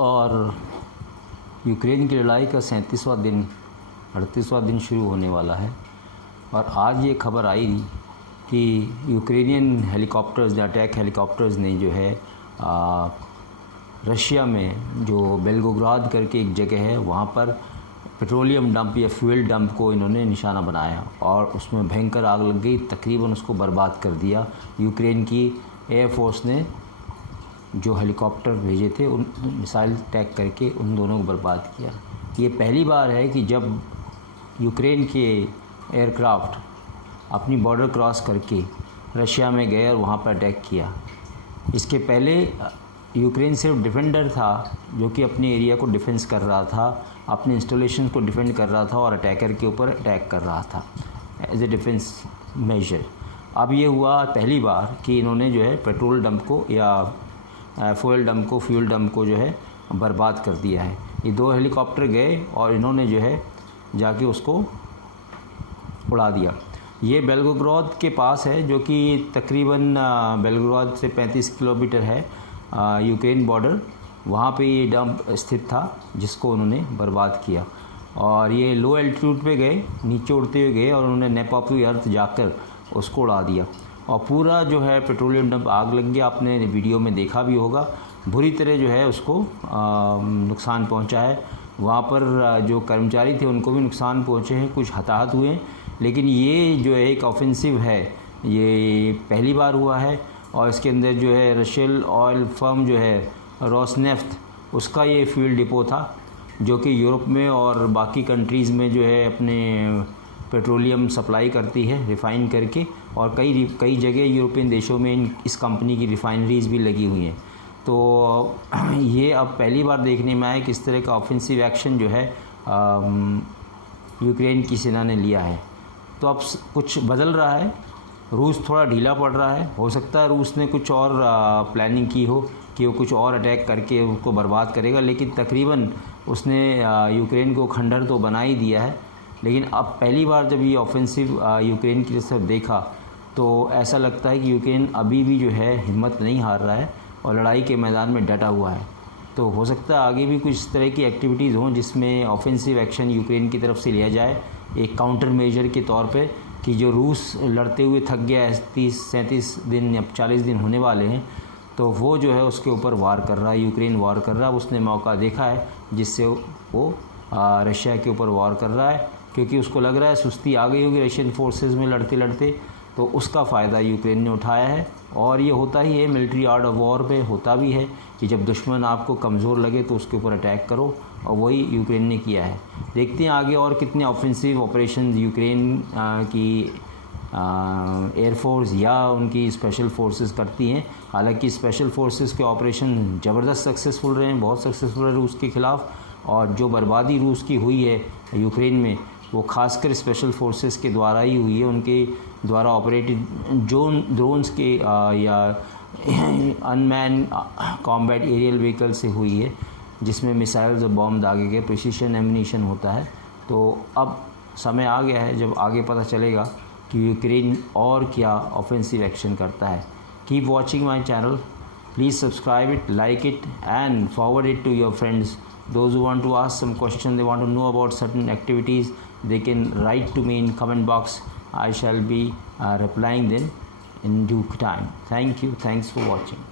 और यूक्रेन की लड़ाई का 37वां दिन 38वां दिन शुरू होने वाला है। और आज ये खबर आई कि यूक्रेनियन हेलीकॉप्टर्स अटैक हेलीकॉप्टर्स ने जो है रशिया में जो बेल्गोग्राद करके एक जगह है वहाँ पर पेट्रोलियम डंप या फ्यूल डंप को इन्होंने निशाना बनाया और उसमें भयंकर आग लग गई, तकरीबन उसको बर्बाद कर दिया। यूक्रेन की एयरफोर्स ने जो हेलीकॉप्टर भेजे थे उन मिसाइल अटैक करके उन दोनों को बर्बाद किया। ये पहली बार है कि जब यूक्रेन के एयरक्राफ्ट अपनी बॉर्डर क्रॉस करके रशिया में गए और वहाँ पर अटैक किया। इसके पहले यूक्रेन सिर्फ डिफेंडर था जो कि अपने एरिया को डिफेंस कर रहा था, अपने इंस्टॉलेशन को डिफेंड कर रहा था और अटैकर के ऊपर अटैक कर रहा था एज ए डिफेंस मेजर। अब ये हुआ पहली बार कि इन्होंने जो है पेट्रोल डंप को या फ्यूल डंप को जो है बर्बाद कर दिया है। ये 2 हेलीकॉप्टर गए और इन्होंने जो है जाके उसको उड़ा दिया। ये बेल्गोग्राद के पास है जो कि तकरीबन बेल्गोग्राद से 35 किलोमीटर है यूक्रेन बॉर्डर। वहाँ पे ये डंप स्थित था जिसको उन्होंने बर्बाद किया। और ये लो एल्टीट्यूड पे गए, नीचे उड़ते हुए गए और उन्होंने नेप ऑफ द अर्थ जाकर उसको उड़ा दिया और पूरा जो है पेट्रोलियम डंप आग लग गया। आपने वीडियो में देखा भी होगा, बुरी तरह जो है उसको नुकसान पहुंचा है। वहाँ पर जो कर्मचारी थे उनको भी नुकसान पहुंचे हैं, कुछ हताहत हुए हैं। लेकिन ये जो एक ऑफेंसिव है ये पहली बार हुआ है और इसके अंदर जो है रशियल ऑयल फर्म जो है रोसनेफ्ट, उसका ये फ्यूल डिपो था जो कि यूरोप में और बाकी कंट्रीज़ में जो है अपने पेट्रोलियम सप्लाई करती है रिफ़ाइन करके। और कई जगह यूरोपियन देशों में इस कंपनी की रिफ़ाइनरीज़ भी लगी हुई हैं। तो ये अब पहली बार देखने में आया कि इस तरह का ऑफेंसिव एक्शन जो है यूक्रेन की सेना ने लिया है। तो अब कुछ बदल रहा है, रूस थोड़ा ढीला पड़ रहा है। हो सकता है रूस ने कुछ और प्लानिंग की हो कि वो कुछ और अटैक करके उसको बर्बाद करेगा, लेकिन तकरीबन उसने यूक्रेन को खंडहर तो बना ही दिया है। लेकिन अब पहली बार जब ये ऑफेंसिव यूक्रेन की तरफ देखा तो ऐसा लगता है कि यूक्रेन अभी भी जो है हिम्मत नहीं हार रहा है और लड़ाई के मैदान में डटा हुआ है। तो हो सकता है आगे भी कुछ इस तरह की एक्टिविटीज़ हों जिसमें ऑफेंसिव एक्शन यूक्रेन की तरफ से लिया जाए एक काउंटर मेजर के तौर पे, कि जो रूस लड़ते हुए थक गया है, 30-37 दिन या 40 दिन होने वाले हैं, तो वो जो है उसके ऊपर वार कर रहा है, यूक्रेन वार कर रहा है। उसने मौका देखा है जिससे वो रशिया के ऊपर वार कर रहा है, क्योंकि उसको लग रहा है सुस्ती आ गई होगी रशियन फोर्सेस में लड़ते लड़ते, तो उसका फ़ायदा यूक्रेन ने उठाया है। और ये होता ही है, मिलिट्री आर्ट ऑफ वॉर पे होता भी है कि जब दुश्मन आपको कमज़ोर लगे तो उसके ऊपर अटैक करो, और वही यूक्रेन ने किया है। देखते हैं आगे और कितने ऑफेंसिव ऑपरेशन यूक्रेन की एयरफोर्स या उनकी स्पेशल फोर्सेस करती हैं। हालांकि स्पेशल फोर्सेस के ऑपरेशन ज़बरदस्त सक्सेसफुल रहे हैं, बहुत सक्सेसफुल रहे रूस के ख़िलाफ़। और जो बर्बादी रूस की हुई है यूक्रेन में वो खासकर स्पेशल फोर्सेस के द्वारा ही हुई है, उनके द्वारा ऑपरेटेड ड्रोन्स के या अनमैन कॉम्बैट एरियल व्हीकल से हुई है, जिसमें मिसाइल्स और बॉम्ब दागे गए, प्रिसीशन एम्यूनिशन होता है। तो अब समय आ गया है जब आगे पता चलेगा कि यूक्रेन और क्या ऑफेंसिव एक्शन करता है। Keep watching my channel, please subscribe it, like it and forward it to your friends. Those who want to ask some question, they want to know about certain activities, they can write to me in comment box. I shall be replying them in due time. Thank you. Thanks for watching.